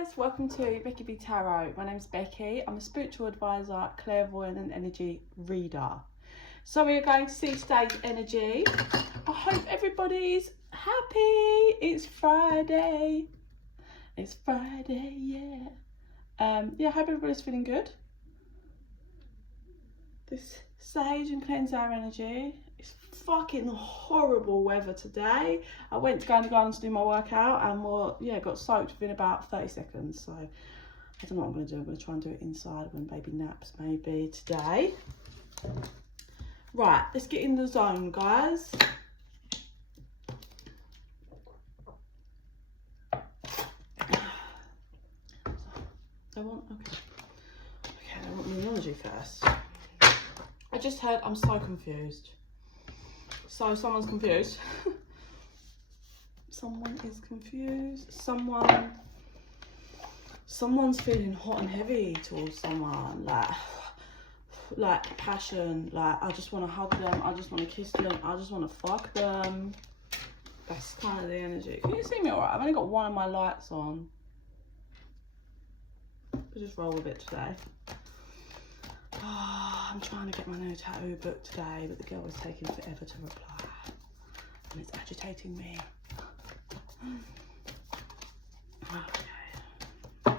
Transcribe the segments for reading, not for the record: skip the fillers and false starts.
guys, welcome to Bekibtarot. My name is Becky. I'm a spiritual advisor, clairvoyant and energy reader. So we are going to see today's energy. I hope everybody's happy. It's Friday. It's Friday, yeah. I hope everybody's feeling good. This sage and cleanse our energy. It's fucking horrible weather today. I went to go in the garden to do my workout and got soaked within about 30 seconds. So I don't know what I'm going to do. I'm going to try and do it inside when baby naps maybe today. Right, let's get in the zone, guys. I want numerology first. I just heard I'm so confused. So someone's confused. Someone is confused. Someone's feeling hot and heavy towards someone. Like passion. Like I just want to hug them. I just want to kiss them. I just want to fuck them. That's kind of the energy. Can you see me alright? I've only got one of my lights on. I'll just roll with it today. Oh, I'm trying to get my new tattoo booked today, but the girl is taking forever to reply. And it's agitating me. Okay.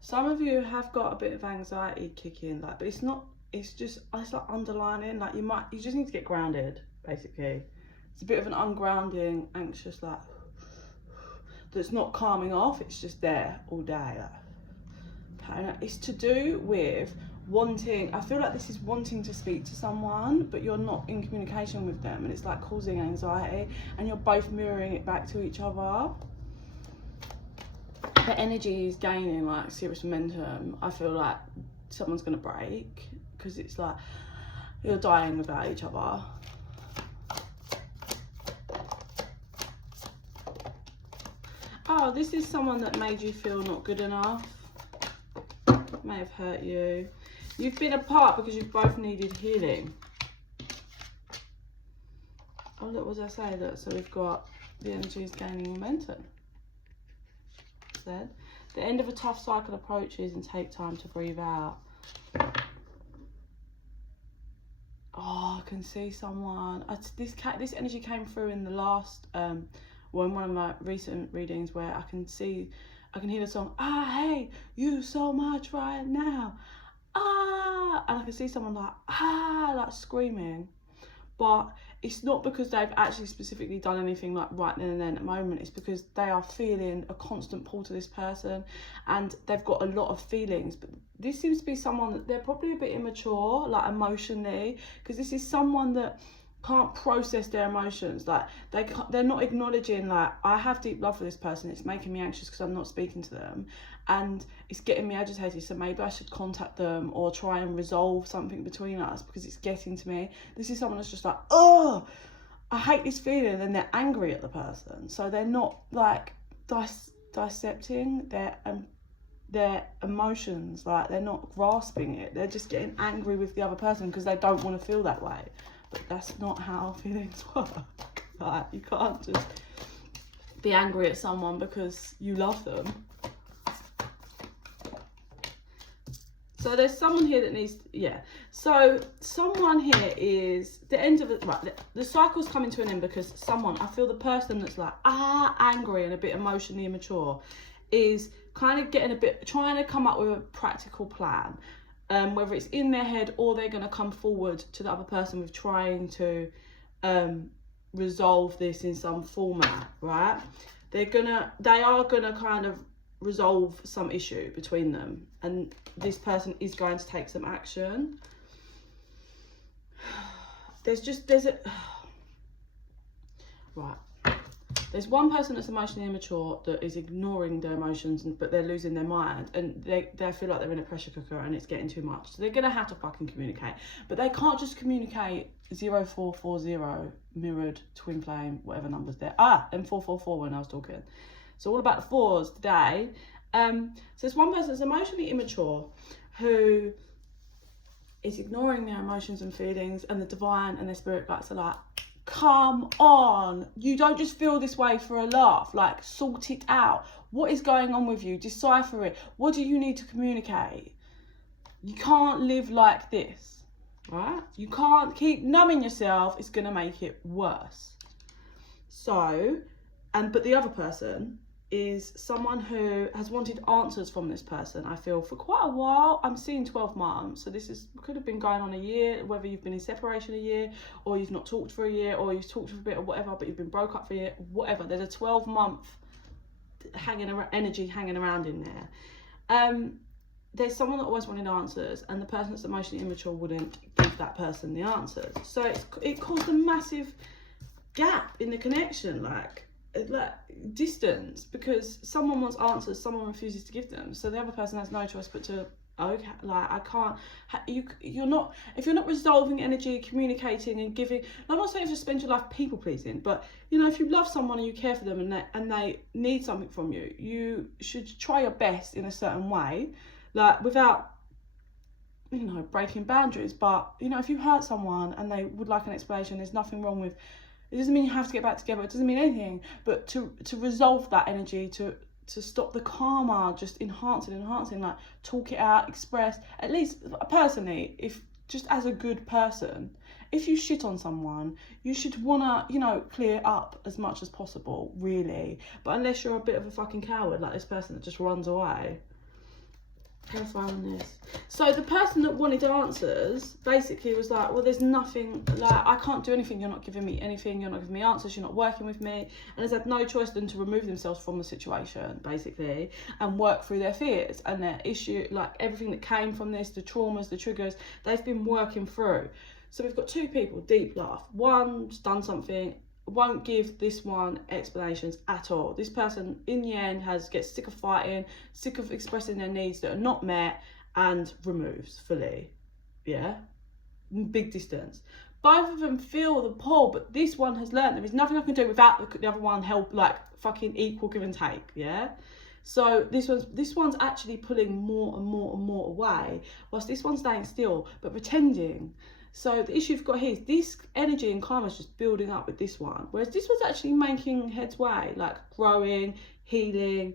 Some of you have got a bit of anxiety kicking, but it's not, it's like underlining, like you just need to get grounded, basically. It's a bit of an ungrounding, anxious, that's not calming off, it's just there all day. It's to do with wanting, I feel like this is wanting to speak to someone, but you're not in communication with them, and it's like causing anxiety, and you're both mirroring it back to each other. The energy is gaining like serious momentum. I feel like someone's gonna break, because it's like you're dying without each other. Oh, this is someone that made you feel not good enough. May have hurt you. You've been apart because you both needed healing. Oh, look, what did I say? Look, so we've got the energy is gaining momentum. Said the end of a tough cycle approaches and take time to breathe out. Oh, I can see someone. This energy came through in the last in one of my recent readings, where I can hear the song, I hate you so much right now, and I can see someone like screaming, but it's not because they've actually specifically done anything like right then and then at the moment. It's because they are feeling a constant pull to this person, and they've got a lot of feelings. But this seems to be someone that they're probably a bit immature, like emotionally, because this is someone that can't process their emotions. Like they're not acknowledging, like, I have deep love for this person, it's making me anxious because I'm not speaking to them, and it's getting me agitated, so maybe I should contact them or try and resolve something between us because it's getting to me. This is someone that's just like, oh, I hate this feeling, and they're angry at the person, so they're not like dissecting their emotions, like they're not grasping it, they're just getting angry with the other person because they don't want to feel that way. But that's not how feelings work. Like, you can't just be angry at someone because you love them. So there's someone here that needs, So someone here is the end of it, right? The cycle's coming to an end because I feel the person that's like, angry and a bit emotionally immature is kind of trying to come up with a practical plan. Whether it's in their head or they're going to come forward to the other person with trying to resolve this in some format, right? They are gonna kind of resolve some issue between them, and this person is going to take some action. There's one person that's emotionally immature that is ignoring their emotions, but they're losing their mind, and they feel like they're in a pressure cooker and it's getting too much. So they're going to have to fucking communicate. But they can't just communicate 0440, mirrored, twin flame, whatever numbers there. And 444 when I was talking. So all about the fours today. So there's one person that's emotionally immature who is ignoring their emotions and feelings, and the divine and their spirit guides are like, come on. You don't just feel this way for a laugh. Like, sort it out. What is going on with you? Decipher it. What do you need to communicate? You can't live like this, right? You can't keep numbing yourself. It's going to make it worse. So, but the other person is someone who has wanted answers from this person, I feel, for quite a while. I'm seeing 12 months. So this could have been going on a year, whether you've been in separation a year, or you've not talked for a year, or you've talked for a bit or whatever, but you've been broke up for a year, whatever. There's a 12-month energy hanging around in there. There's someone that always wanted answers, and the person that's emotionally immature wouldn't give that person the answers. So it caused a massive gap in the connection, like distance, because someone wants answers, someone refuses to give them. So the other person has no choice but to, okay, like, I can't, you're not, if you're not resolving energy, communicating and giving, I'm not saying to spend your life people pleasing, but you know, if you love someone and you care for them and they need something from you, you should try your best in a certain way, like without, you know, breaking boundaries. But you know, if you hurt someone and they would like an explanation, there's nothing wrong with, it doesn't mean you have to get back together, it doesn't mean anything, but to resolve that energy, to stop the karma just enhancing, like talk it out, express. At least personally, if just as a good person, if you shit on someone, you should wanna, you know, clear up as much as possible, really. But unless you're a bit of a fucking coward like this person that just runs away. Clarifying this. So the person that wanted answers basically was like, well, there's nothing, like, I can't do anything, you're not giving me anything, you're not giving me answers, you're not working with me, and has had no choice than to remove themselves from the situation, basically, and work through their fears and their issue, like everything that came from this, the traumas, the triggers, they've been working through. So we've got two people, deep laugh. One's done something, won't give this one explanations at all. This person in the end gets sick of fighting, sick of expressing their needs that are not met, and removes fully. Yeah, big distance. Both of them feel the pull, but this one has learned there is nothing I can do without the other one help, like fucking equal give and take. Yeah, so this one's actually pulling more and more and more away, whilst this one's staying still but pretending. So the issue you've got here is this energy and karma is just building up with this one, whereas this one's actually making headway, like growing, healing,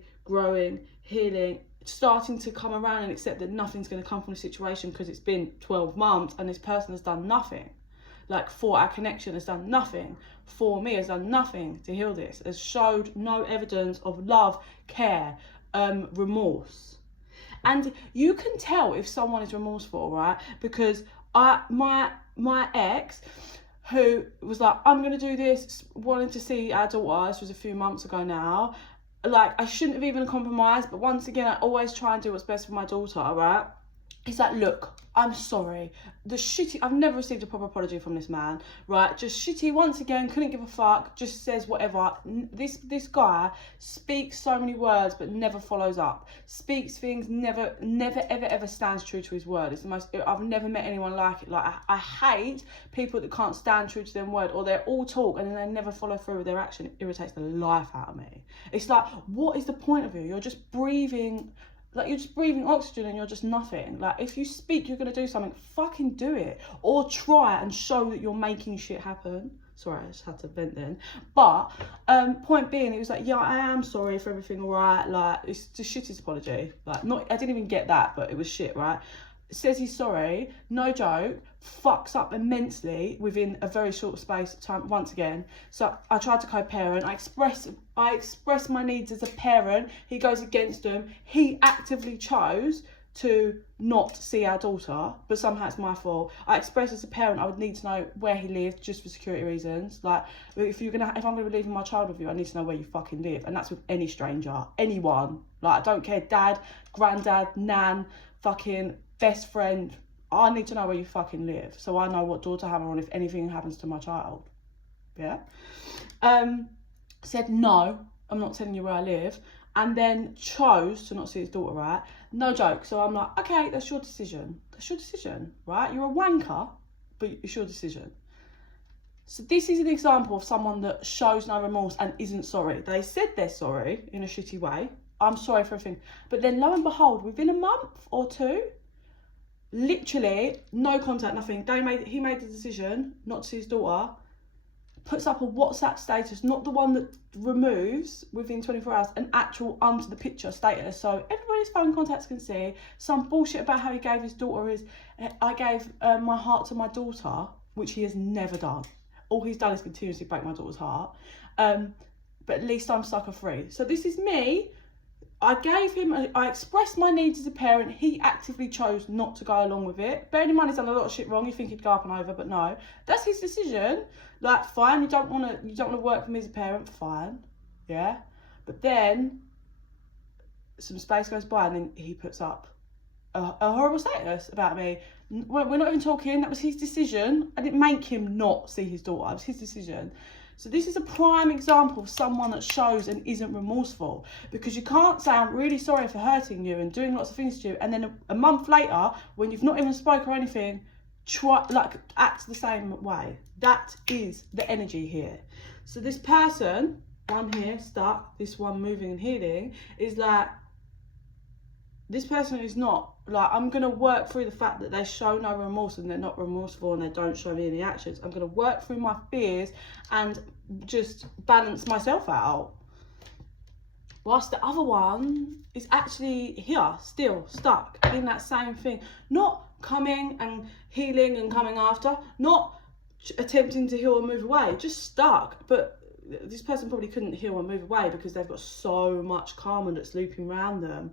starting to come around and accept that nothing's going to come from the situation because it's been 12 months and this person has done nothing. Like, for our connection, has done nothing. For me, has done nothing to heal this. Has showed no evidence of love, care, remorse. And you can tell if someone is remorseful, right? Because my ex, who was like, I'm gonna do this, wanted to see our daughter, this was a few months ago now, like, I shouldn't have even compromised, but once again, I always try and do what's best for my daughter, right? He's like, look, I'm sorry. I've never received a proper apology from this man, right? Just shitty once again, couldn't give a fuck, just says whatever. This guy speaks so many words, but never follows up. Speaks things, never, ever stands true to his word. It's the most, I've never met anyone like it. Like, I hate people that can't stand true to their word, or they're all talk and then they never follow through with their action. It irritates the life out of me. It's like, what is the point of you? You're just breathing, like, you're just breathing oxygen and you're just nothing. Like, if you speak you're going to do something, fucking do it. Or try and show that you're making shit happen. Sorry, I just had to vent then. But, point being, he was like, yeah, I am sorry for everything, all right? Like, it's the shittest apology. Like, I didn't even get that, but it was shit, right? Says he's sorry, no joke, fucks up immensely within a very short space of time once again. So I tried to co-parent, I express my needs as a parent, he goes against them. He actively chose to not see our daughter, but somehow it's my fault. I expressed as a parent I would need to know where he lived, just for security reasons. Like, if I'm gonna be leaving my child with you, I need to know where you fucking live. And that's with any stranger, anyone. Like, I don't care, dad, granddad, nan, fucking best friend, I need to know where you fucking live, so I know what door to hammer on if anything happens to my child. Yeah. Said, no, I'm not telling you where I live, and then chose to not see his daughter, right? No joke. So I'm like, okay, that's your decision. That's your decision, right? You're a wanker, but it's your decision. So this is an example of someone that shows no remorse and isn't sorry. They said they're sorry in a shitty way. I'm sorry for everything. But then lo and behold, within a month or two, literally no contact, nothing. He made the decision not to see his daughter. puts up a WhatsApp status, not the one that removes within 24 hours, an actual under the picture status. So everybody's phone contacts can see some bullshit about how he gave his daughter his, I gave my heart to my daughter, which he has never done. All he's done is continuously break my daughter's heart. But at least I'm sucker free. So this is me. I expressed my needs as a parent. He actively chose not to go along with it. Bearing in mind he's done a lot of shit wrong. You think he'd go up and over, but no. That's his decision. Like, fine, you don't want to work for me as a parent, fine. Yeah. But then some space goes by and then he puts up a horrible status about me. We're not even talking. That was his decision. I didn't make him not see his daughter. It was his decision. So this is a prime example of someone that shows and isn't remorseful, because you can't say, I'm really sorry for hurting you and doing lots of things to you, and then a month later, when you've not even spoke or anything, act the same way. That is the energy here. So this person, one here stuck, this one moving and healing, is like, this person is not, like, I'm going to work through the fact that they show no remorse and they're not remorseful and they don't show me any actions. I'm going to work through my fears and just balance myself out. Whilst the other one is actually here, still stuck in that same thing. Not coming and healing and coming after, not attempting to heal and move away, just stuck. But this person probably couldn't heal and move away because they've got so much karma that's looping around them.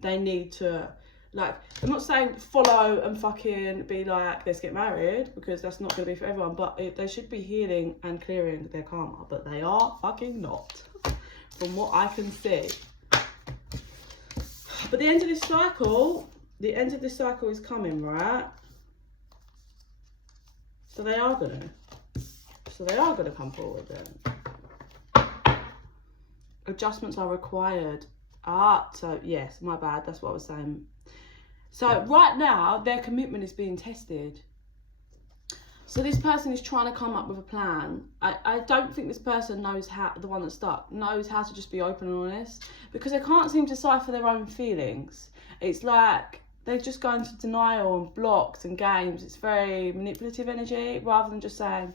They need to, like, I'm not saying follow and fucking be like, let's get married, because that's not going to be for everyone, but they should be healing and clearing their karma, but they are fucking not, from what I can see. But the end of this cycle is coming, right? So they are going to come forward then. Adjustments are required. So yes, my bad, that's what I was saying. So right now, their commitment is being tested. So this person is trying to come up with a plan. I don't think this person knows how, the one that's stuck, knows how to just be open and honest, because they can't seem to decipher their own feelings. It's like they're just going to denial and blocks and games. It's very manipulative energy, rather than just saying,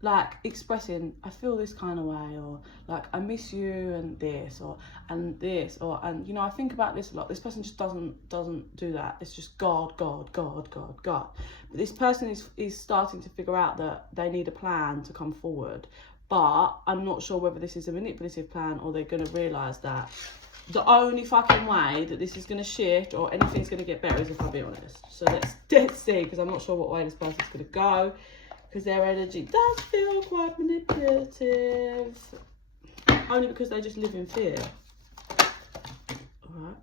like, expressing, I feel this kind of way, or like, I miss you and this, and you know, I think about this a lot. This person just doesn't do that. It's just God. But this person is starting to figure out that they need a plan to come forward, but I'm not sure whether this is a manipulative plan or they're going to realise that the only fucking way that this is going to shift or anything's going to get better is if I be honest. So let's see, because I'm not sure what way this person's going to go, because their energy does feel quite manipulative, only because they just live in fear. Alright.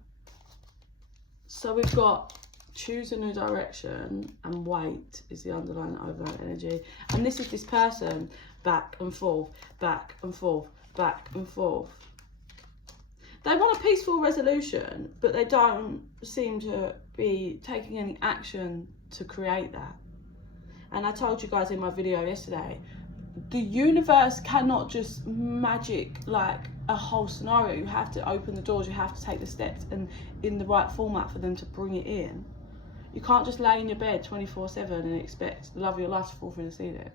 So we've got choose a new direction and wait is the underlying overlying energy. And this is this person, back and forth, back and forth, back and forth. They want a peaceful resolution, but they don't seem to be taking any action to create that. And I told you guys in my video yesterday, the universe cannot just magic like a whole scenario. You have to open the doors, you have to take the steps and in the right format for them to bring it in. You can't just lay in your bed 24/7 and expect the love of your life to fall through the ceiling.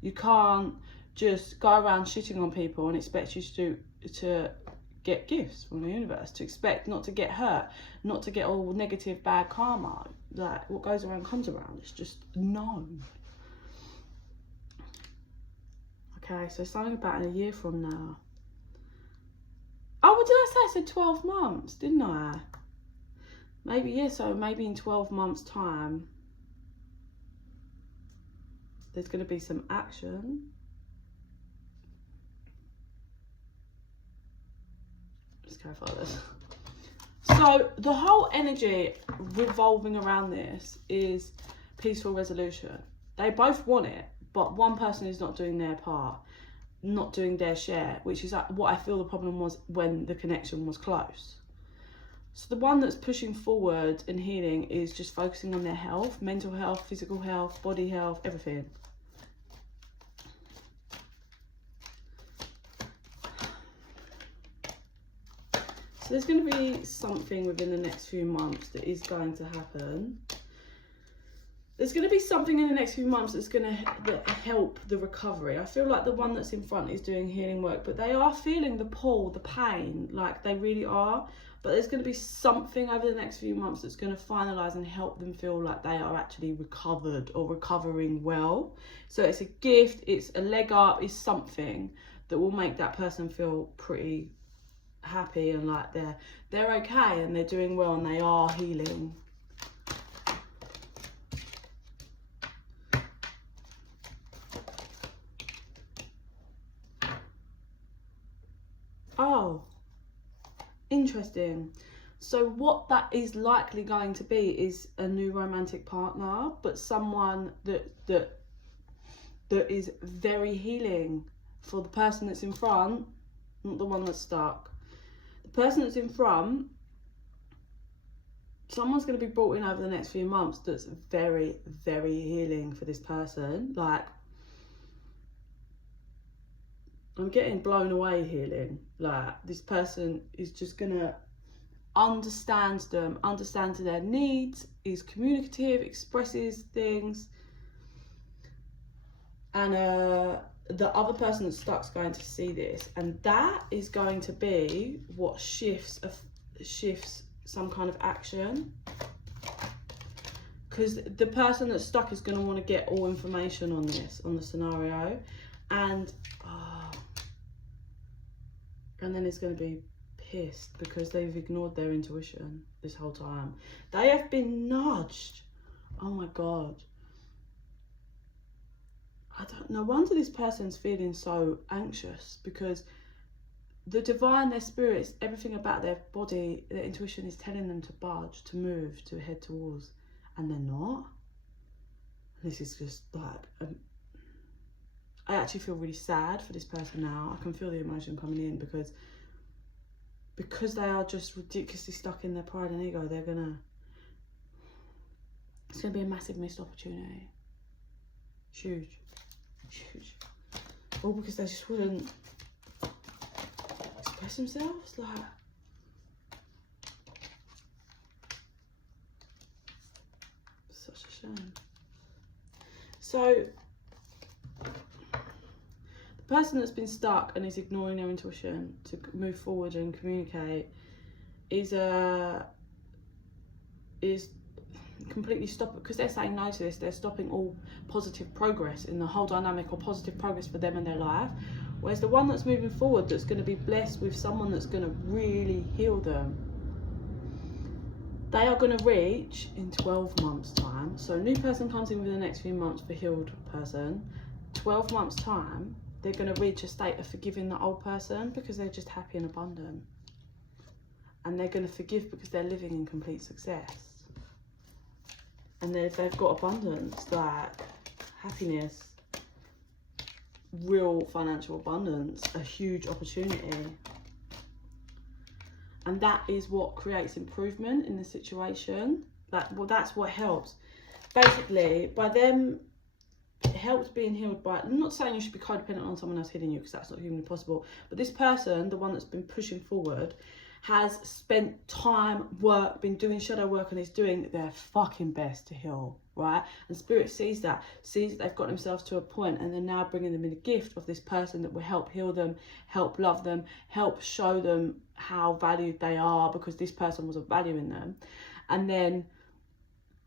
You can't just go around shitting on people and expect you to get gifts from the universe, to expect not to get hurt, not to get all negative bad karma. Like, what goes around comes around. It's just known. Okay, so something about in a year from now. Oh, what did I say? I said 12 months, didn't I? Maybe, yeah, so maybe in 12 months' time, there's going to be some action. Let's clarify this. So the whole energy revolving around this is peaceful resolution. They both want it, but one person is not doing their part, not doing their share, which is what I feel the problem was when the connection was close. So the one that's pushing forward and healing is just focusing on their health, mental health, physical health, body health, everything. So there's going to be something within the next few months that is going to happen. There's going to be something in the next few months that's going to help the recovery. I feel like the one that's in front is doing healing work, but they are feeling the pull, the pain, like they really are. But there's going to be something over the next few months that's going to finalise and help them feel like they are actually recovered or recovering well. So it's a gift, it's a leg up, it's something that will make that person feel pretty happy and like they're okay and they're doing well and they are healing. Oh, interesting. So what that is likely going to be is a new romantic partner, but someone that is very healing for the person that's in front, not the one that's stuck. The person that's in front, someone's going to be brought in over the next few months that's very, very healing for this person. Like, I'm getting blown away healing. Like, this person is just gonna understand them, understands their needs, is communicative, expresses things, and the other person that's stuck's going to see this, and that is going to be what shifts some kind of action, because the person that's stuck is going to want to get all information on this, on the scenario, and then it's going to be pissed because they've ignored their intuition this whole time. They have been nudged. Oh my God. No wonder this person's feeling so anxious, because the divine, their spirits, everything about their body, their intuition is telling them to budge, to move, to head towards, and they're not. This is just like, I actually feel really sad for this person now. I can feel the emotion coming in because they are just ridiculously stuck in their pride and ego. It's gonna be a massive missed opportunity. Huge. All because they just wouldn't express themselves. Like, such a shame. So the person that's been stuck and is ignoring their intuition to move forward and communicate is completely stopping, because they're saying no to this. They're stopping all positive progress in the whole dynamic, or positive progress for them in their life. Whereas the one that's moving forward, that's going to be blessed with someone that's going to really heal them, they are going to reach in 12 months time. So a new person comes in within the next few months for healed person. 12 months time, they're going to reach a state of forgiving the old person because they're just happy and abundant. And they're going to forgive because they're living in complete success. And they've got abundance, like happiness, real financial abundance, a huge opportunity. And that is what creates improvement in the situation. Well, that's what helps. Basically, by them, it helps being healed by, I'm not saying you should be codependent on someone else healing you, because that's not humanly possible. But this person, the one that's been pushing forward, has spent time, been doing shadow work, and is doing their fucking best to heal, right? And Spirit sees that they've got themselves to a point, and they're now bringing them in a gift of this person that will help heal them, help love them, help show them how valued they are, because this person wasn't valuing them. And then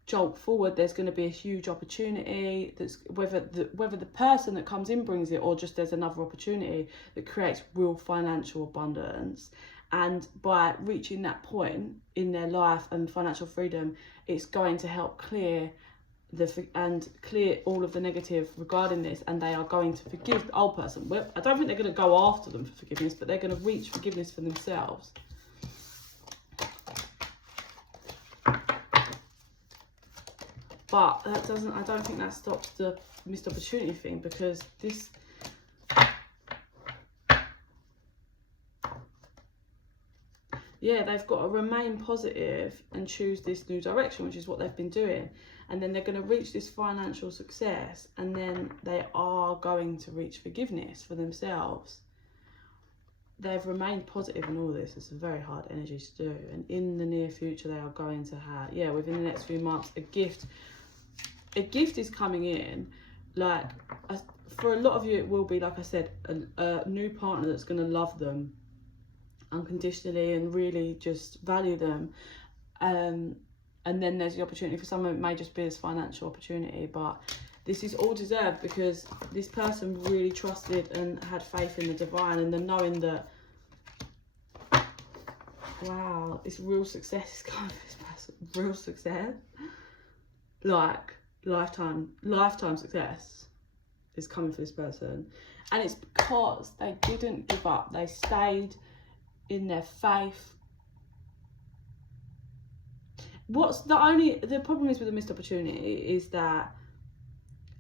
jolt forward, there's going to be a huge opportunity that's whether the person that comes in brings it, or just there's another opportunity that creates real financial abundance. And by reaching that point in their life and financial freedom, it's going to help clear all of the negative regarding this, and they are going to forgive the old person. Well, I don't think they're going to go after them for forgiveness, but they're going to reach forgiveness for themselves. But that doesn't, I don't think that stops the missed opportunity thing, because this, yeah, they've got to remain positive and choose this new direction, which is what they've been doing. And then they're going to reach this financial success, and then they are going to reach forgiveness for themselves. They've remained positive in all this. It's a very hard energy to do. And in the near future, they are going to have, within the next few months, a gift a gift is coming in, like, for a lot of you it will be, like I said, a new partner that's going to love them unconditionally and really just value them. And then there's the opportunity for someone, it may just be this financial opportunity, but this is all deserved because this person really trusted and had faith in the divine, and the knowing that, wow, it's real success is coming for this person. Real success, like lifetime success is coming for this person. And it's because they didn't give up. They stayed in their faith. The problem is with a missed opportunity is that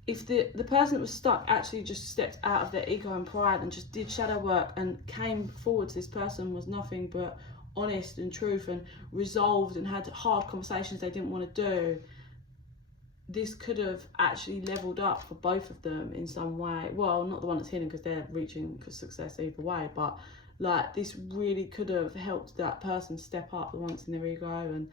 if the person that was stuck actually just stepped out of their ego and pride and just did shadow work and came forward to this person, was nothing but honest and truth and resolved and had hard conversations they didn't want to do, this could have actually leveled up for both of them in some way. Well, not the one that's hidden because they're reaching for success either way, but like this really could have helped that person step up the ones in their ego and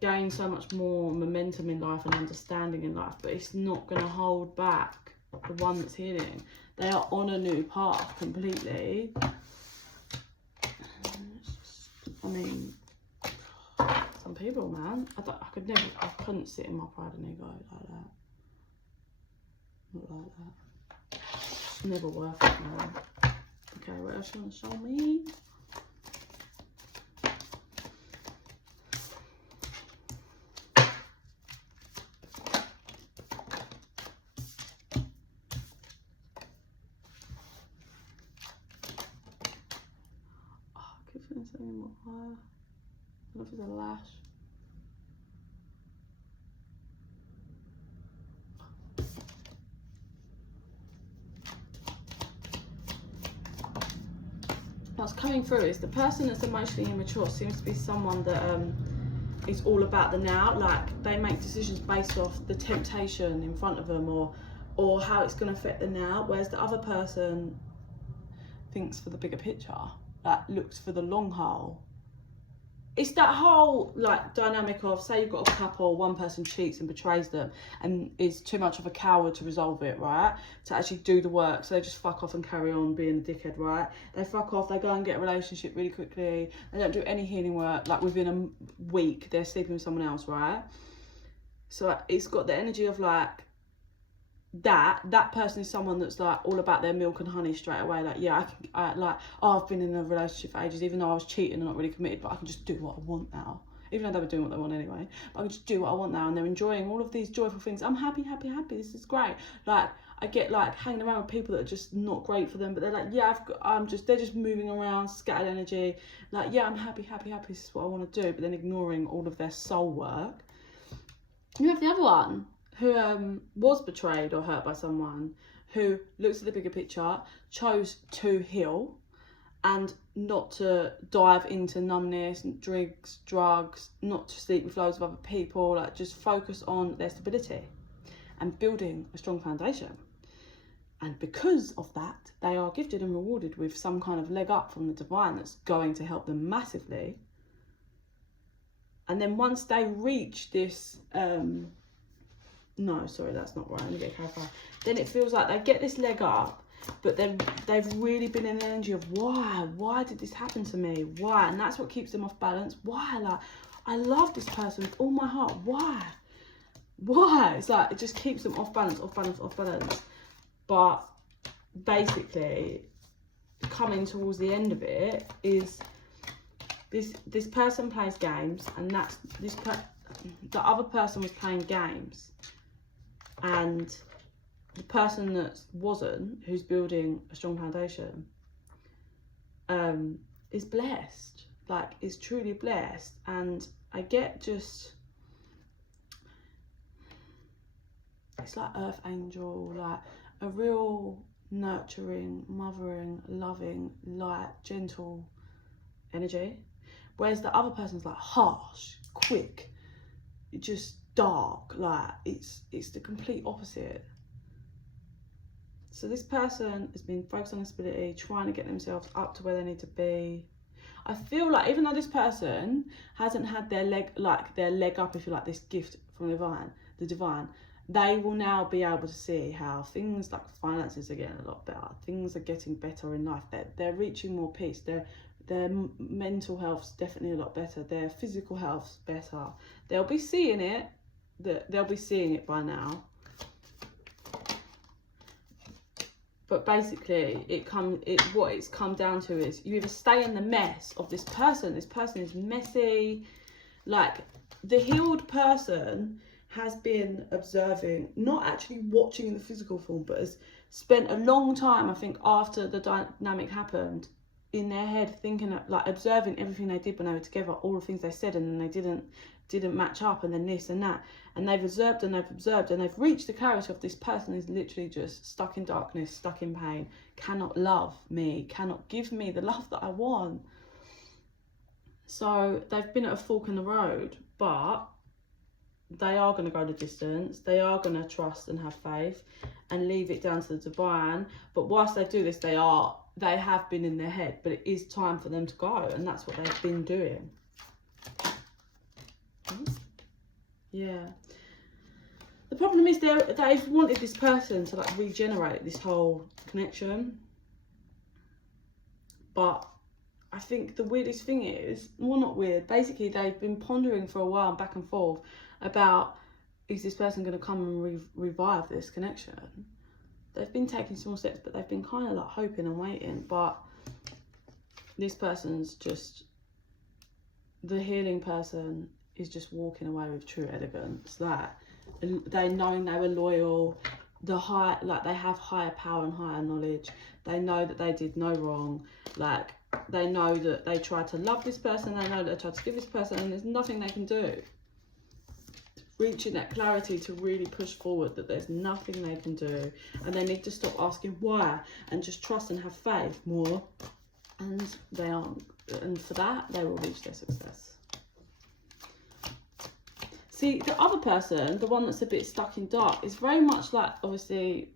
gain so much more momentum in life and understanding in life. But it's not going to hold back the one that's healing. They are on a new path completely. I mean, some people, man, I couldn't sit in my pride and ego like that. Not like that. It's never worth it, man. Okay, what else you want to show me? Something more higher. I don't know if it's a lash. What's coming through is the person that's emotionally immature seems to be someone that is all about the now. Like they make decisions based off the temptation in front of them or how it's going to affect the now, whereas the other person thinks for the bigger picture. Like looks for the long haul. It's that whole like dynamic of, say you've got a couple, one person cheats and betrays them and is too much of a coward to resolve it, right? To actually do the work, so they just fuck off and carry on being a dickhead, right? They fuck off, they go and get a relationship really quickly, they don't do any healing work, like within a week they're sleeping with someone else, right? So it's got the energy of like, that person is someone that's like all about their milk and honey straight away. Like, yeah, I've been in a relationship for ages, even though I was cheating and not really committed, but I can just do what I want now. Even though they were doing what they want anyway, but I can just do what I want now, and they're enjoying all of these joyful things. I'm happy, this is great. Like, I get like hanging around with people that are just not great for them, but they're like, yeah, they're just moving around, scattered energy. Like, yeah, I'm happy, this is what I want to do, but then ignoring all of their soul work. You have the other one who was betrayed or hurt by someone, who looks at the bigger picture, chose to heal and not to dive into numbness, drugs, not to sleep with loads of other people, like just focus on their stability and building a strong foundation. And because of that, they are gifted and rewarded with some kind of leg up from the divine that's going to help them massively. And then once they reach this, no, sorry, that's not right. Let me get clarified. Then it feels like they get this leg up, but they've really been in the energy of why did this happen to me? Why? And that's what keeps them off balance. Why? Like, I love this person with all my heart. Why? It's like, it just keeps them off balance. But basically, coming towards the end of it is this person plays games, and that's the other person was playing games. And the person that wasn't, who's building a strong foundation, is blessed, like is truly blessed. And I get just, it's like earth angel, like a real nurturing, mothering, loving, light, gentle energy. Whereas the other person's like harsh, quick, just dark, like it's the complete opposite. So this person has been focused on their stability, trying to get themselves up to where they need to be. I feel like even though this person hasn't had their leg up, if you like, this gift from the divine, they will now be able to see how things like finances are getting a lot better. Things are getting better in life. They're reaching more peace. Their mental health's definitely a lot better. Their physical health's better. They'll be seeing it. They'll be seeing it by now. But basically, what it's come down to is you either stay in the mess of this person. This person is messy. Like, the healed person has been observing, not actually watching in the physical form, but has spent a long time, I think, after the dynamic happened, in their head thinking, like, observing everything they did when they were together, all the things they said, and then they didn't match up, and then this and that, and they've observed and they've reached the clarity of this person is literally just stuck in darkness, stuck in pain, cannot love me, cannot give me the love that I want. So they've been at a fork in the road, but they are going to go the distance. They are going to trust and have faith and leave it down to the divine. But whilst they do this, they have been in their head, but it is time for them to go, and that's what they've been doing. Yeah. The problem is they've wanted this person to, like, regenerate this whole connection. But I think the weirdest thing is, well, not weird, basically they've been pondering for a while back and forth about, is this person going to come and revive this connection? They've been taking small steps, but they've been kind of like hoping and waiting. But this person's just, the healing person is just walking away with true elegance. Like, they knowing they were loyal, they have higher power and higher knowledge. They know that they did no wrong. Like, they know that they tried to love this person. They know that they tried to give this person, and there's nothing they can do. Reaching that clarity to really push forward that there's nothing they can do, and they need to stop asking why and just trust and have faith more. And they aren't, and for that they will reach their success. See, the other person, the one that's a bit stuck in dark, is very much like, obviously,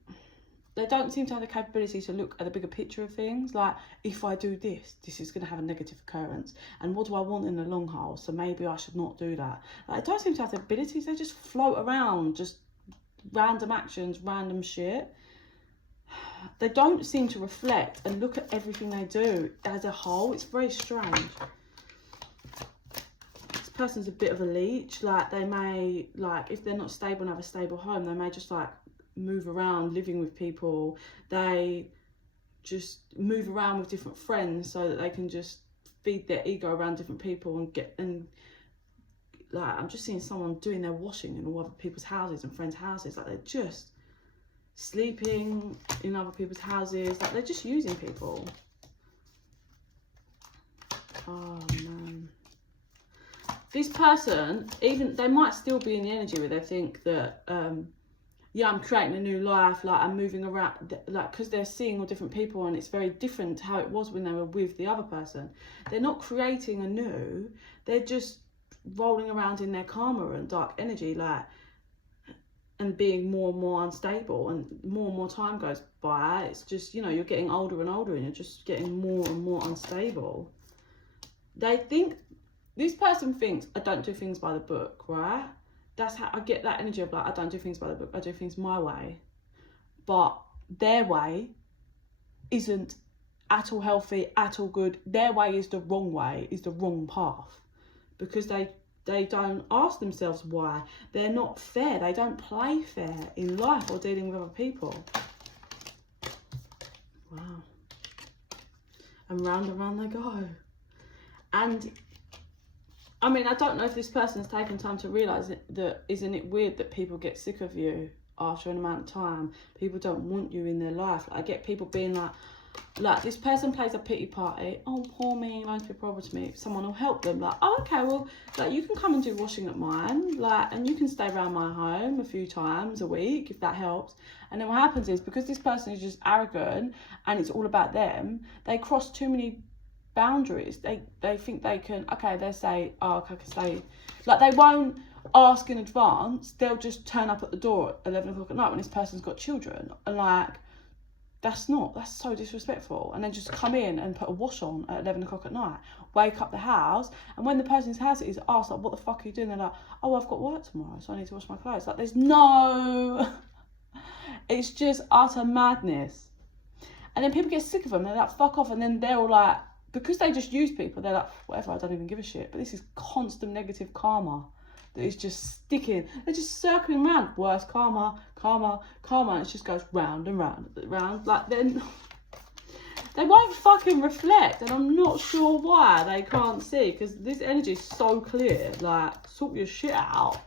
they don't seem to have the capability to look at the bigger picture of things. Like, if I do this, this is going to have a negative occurrence. And what do I want in the long haul? So maybe I should not do that. Like, they don't seem to have the abilities. They just float around, just random actions, random shit. They don't seem to reflect and look at everything they do as a whole. It's very strange. Person's a bit of a leech. Like, they may, like, if they're not stable and have a stable home, they may just, like, move around living with people. They just move around with different friends so that they can just feed their ego around different people and like, I'm just seeing someone doing their washing in all other people's houses and friends' houses. Like, they're just sleeping in other people's houses. Like, they're just using people. Oh man. This person, even, they might still be in the energy where they think that, yeah, I'm creating a new life, like, I'm moving around, like, because they're seeing all different people, and it's very different to how it was when they were with the other person. They're not creating a new, they're just rolling around in their karma and dark energy, like, and being more and more unstable, and more time goes by. It's just, you know, you're getting older and older, and you're just getting more and more unstable. They think, this person thinks, I don't do things by the book, right? That's how I get that energy of, like, I don't do things by the book, I do things my way. But their way isn't at all healthy, at all good. Their way is the wrong way, is the wrong path. Because they don't ask themselves why. They're not fair. They don't play fair in life or dealing with other people. Wow. And round they go. And I mean, I don't know if this person's taken time to realise that, isn't it weird that people get sick of you after an amount of time? People don't want you in their life. Like, I get people being like, this person plays a pity party. Oh, poor me, loads of people over to me. Someone will help them. Like, oh, okay, well, like, you can come and do washing at mine. Like, and you can stay around my home a few times a week, if that helps. And then what happens is, because this person is just arrogant and it's all about them, they cross too many boundaries. They think they can, okay, they say, oh, okay, I can stay. Like, they won't ask in advance. They'll just turn up at the door at 11 o'clock at night when this person's got children. And, like, That's so disrespectful. And then just come in and put a wash on at 11 o'clock at night, wake up the house, and when the person's house is asked, like, what the fuck are you doing? They're like, oh, I've got work tomorrow, so I need to wash my clothes. Like, there's no... It's just utter madness. And then people get sick of them, they're like, fuck off, and then they're all like, because they just use people, they're like, whatever, I don't even give a shit. But this is constant negative karma that is just sticking. They're just circling around. Worse karma, karma, karma. And it just goes round and round and round. Like, then they won't fucking reflect. And I'm not sure why they can't see. Because this energy is so clear. Like, sort your shit out.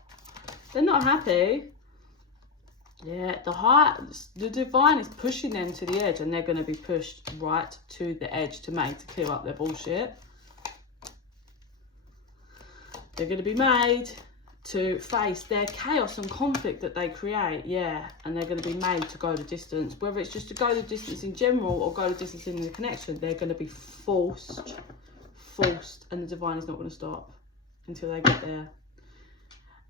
They're not happy. Yeah, the divine is pushing them to the edge. And they're going to be pushed right to the edge to clear up their bullshit. They're going to be made to face their chaos and conflict that they create, yeah, and they're going to be made to go the distance, whether it's just to go the distance in general or go the distance in the connection. They're going to be forced, and the divine is not going to stop until they get there.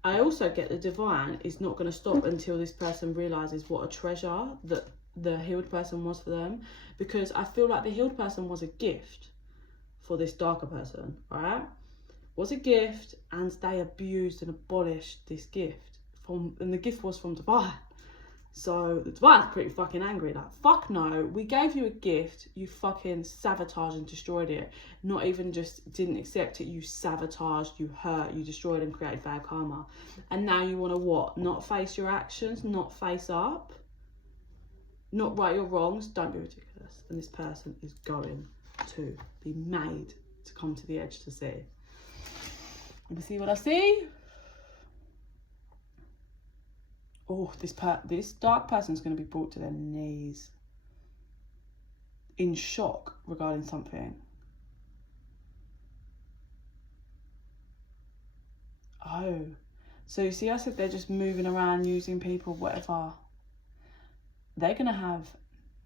I also get the divine is not going to stop until this person realizes what a treasure that the healed person was for them, because I feel like the healed person was a gift for this darker person, right? Was a gift, and they abused and abolished this gift and the gift was from divine. So the divine's pretty fucking angry, like, fuck no, we gave you a gift, you fucking sabotaged and destroyed it. Not even just didn't accept it, you sabotaged, you hurt, you destroyed and created bad karma. And now you want to what? Not face your actions, not face up, not right your wrongs. Don't be ridiculous. And this person is going to be made to come to the edge to see. Let me see what I see. Oh, this dark person is going to be brought to their knees in shock regarding something. Oh, so you see, I said they're just moving around, using people, whatever. They're going to have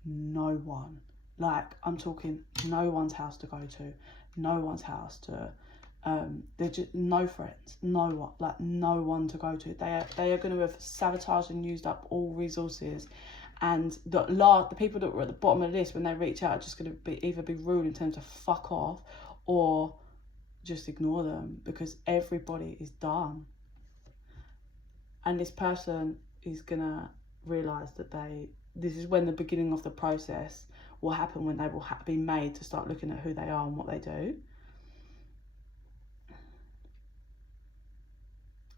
no one. Like, I'm talking no one's house to go to, no one's house to... they're just no friends, no one to go to. They are going to have sabotaged and used up all resources, and the people that were at the bottom of the list when they reach out are just going to be either be rude in terms of fuck off, or just ignore them, because everybody is done. And this person is going to realise that this is when the beginning of the process will happen, when they will be made to start looking at who they are and what they do.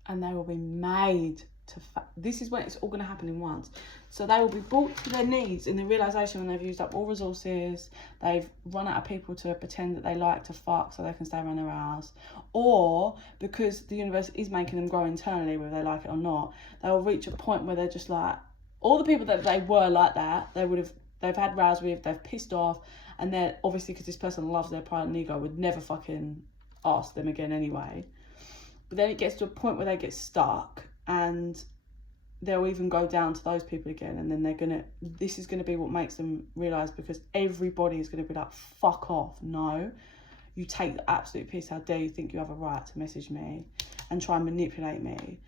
And they will be made to... This is when it's all going to happen in once. So they will be brought to their knees in the realisation when they've used up all resources, they've run out of people to pretend that they like to fuck so they can stay around their house, or because the universe is making them grow internally, whether they like it or not, they will reach a point where they're just like... All the people that they were like that, they've had rows with, they've pissed off, and they're obviously, because this person loves their pride and ego, would never fucking ask them again anyway. But then it gets to a point where they get stuck, and they'll even go down to those people again, and then this is gonna be what makes them realise, because everybody is gonna be like, fuck off, no, you take the absolute piss, how dare you think you have a right to message me and try and manipulate me.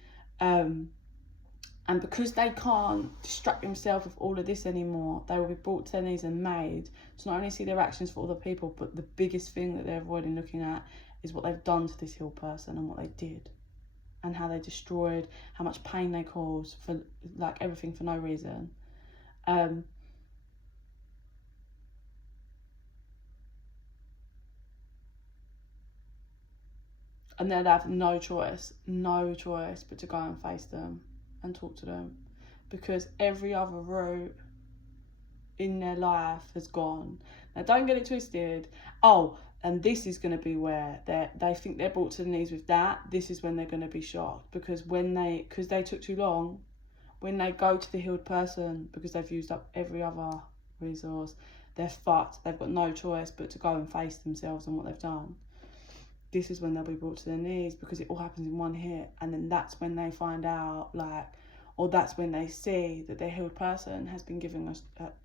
And because they can't distract themselves with all of this anymore, they will be brought to their knees and made to not only see their actions for other people, but the biggest thing that they're avoiding looking at is what they've done to this healed person and what they did, and how they destroyed, how much pain they caused, for like everything for no reason. And they'll have no choice but to go and face them and talk to them, because every other route in their life has gone. Now, don't get it twisted. Oh, and this is going to be where they think they're brought to the knees with that. This is when they're going to be shocked, because because they took too long, when they go to the healed person, because they've used up every other resource, they're fucked. They've got no choice but to go and face themselves and what they've done. This is when they'll be brought to their knees, because it all happens in one hit. And then that's when they find out, or that's when they see that their healed person has been giving us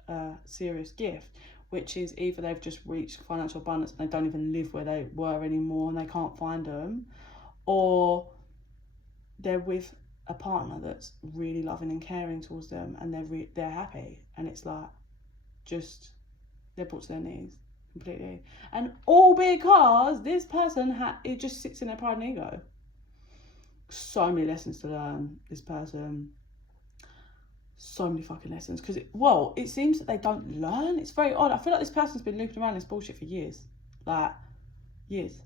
a serious gift, which is either they've just reached financial abundance and they don't even live where they were anymore and they can't find them, or they're with a partner that's really loving and caring towards them and they're happy. And it's like, just, they're brought to their knees completely. And all because this person it just sits in their pride and ego. So many lessons to learn, this person. So many fucking lessons. Because, it seems that they don't learn. It's very odd. I feel like this person's been looping around this bullshit for years. Like, years.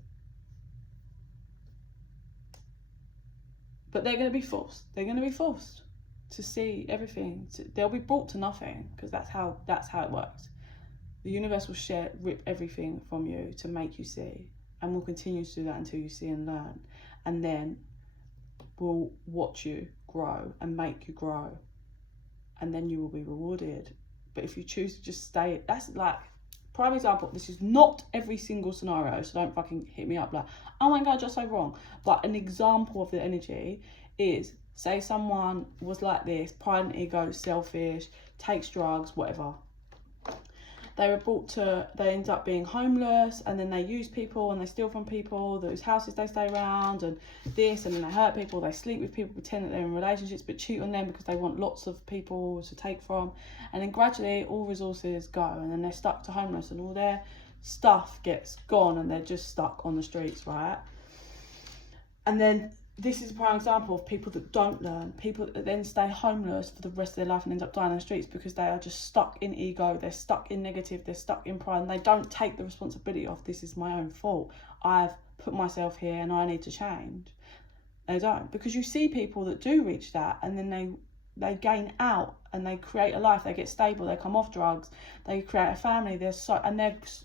But they're going to be forced. They're going to be forced to see everything. They'll be brought to nothing, because that's how it works. The universe will rip everything from you to make you see, and will continue to do that until you see and learn, and then will watch you grow and make you grow, and then you will be rewarded. But if you choose to just stay, that's like, prime example, this is not every single scenario, so don't fucking hit me up like, oh my god, you're so wrong. But an example of the energy is, say someone was like this, pride and ego, selfish, takes drugs, whatever. They end up being homeless, and then they use people and they steal from people, those houses they stay around, and this, and then they hurt people, they sleep with people, pretend that they're in relationships, but cheat on them because they want lots of people to take from. And then gradually all resources go, and then they're stuck to homeless, and all their stuff gets gone, and they're just stuck on the streets, right? And then this is a prime example of people that don't learn, people that then stay homeless for the rest of their life and end up dying on the streets because they are just stuck in ego, they're stuck in negative, they're stuck in pride, and they don't take the responsibility of, this is my own fault, I've put myself here and I need to change. They don't, because you see people that do reach that, and then they gain out and they create a life, they get stable, they come off drugs, they create a family,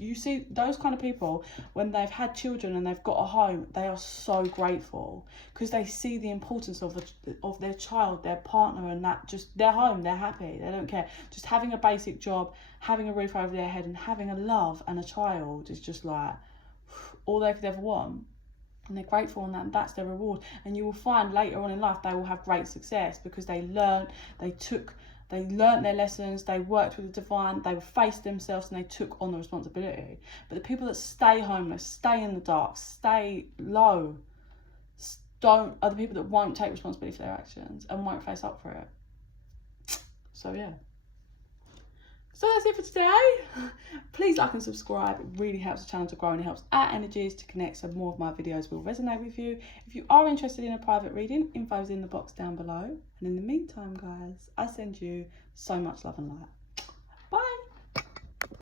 you see those kind of people, when they've had children and they've got a home, they are so grateful, because they see the importance of their child, their partner, and that just their home, they're happy, they don't care. Just having a basic job, having a roof over their head, and having a love and a child is just like all they could ever want. And they're grateful, and that's their reward. And you will find later on in life they will have great success, because they learned their lessons, they worked with the divine, they faced themselves, and they took on the responsibility. But the people that stay homeless, stay in the dark, stay low, are the people that won't take responsibility for their actions and won't face up for it. So yeah. So that's it for today. Please like and subscribe. It really helps the channel to grow, and it helps our energies to connect, so more of my videos will resonate with you. If you are interested in a private reading, info is in the box down below. And in the meantime, guys, I send you so much love and light.